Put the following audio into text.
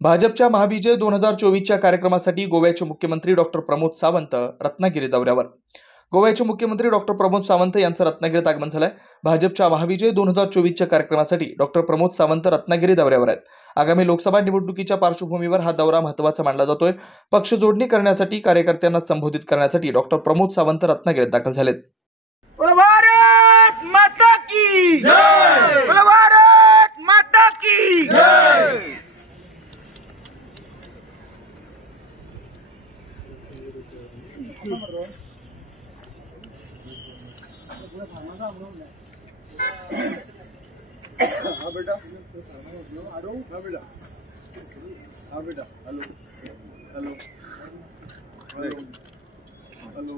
भाजपच्या महाविजय 2024च्या कार्यक्रमासाठी गोव्याचे मुख्यमंत्री डॉक्टर प्रमोद सावंत रत्नागिरी दौऱ्यावर। गोव्याचे मुख्यमंत्री डॉक्टर प्रमोद सावंत यांचं रत्नागिरीत आगमन झालंय। भाजपच्या महाविजय 2024च्या कार्यक्रमासाठी डॉक्टर प्रमोद सावंत रत्नागिरी दौऱ्यावर आहेत। आगामी लोकसभा निवडणुकीच्या पार्श्वभूमीवर हा दौरा महत्त्वाचा मानला जातोय। पक्ष जोडणी करण्यासाठी कार्यकर्त्यांना संबोधित करण्यासाठी डॉक्टर प्रमोद सावंत रत्नागिरीत दाखल झालेत। भारत माता की जय! भारत माता की जय! हाँ बेटा, हाँ बेटा, हाँ बेटा, हेलो, हेलो, हेलो, हेलो।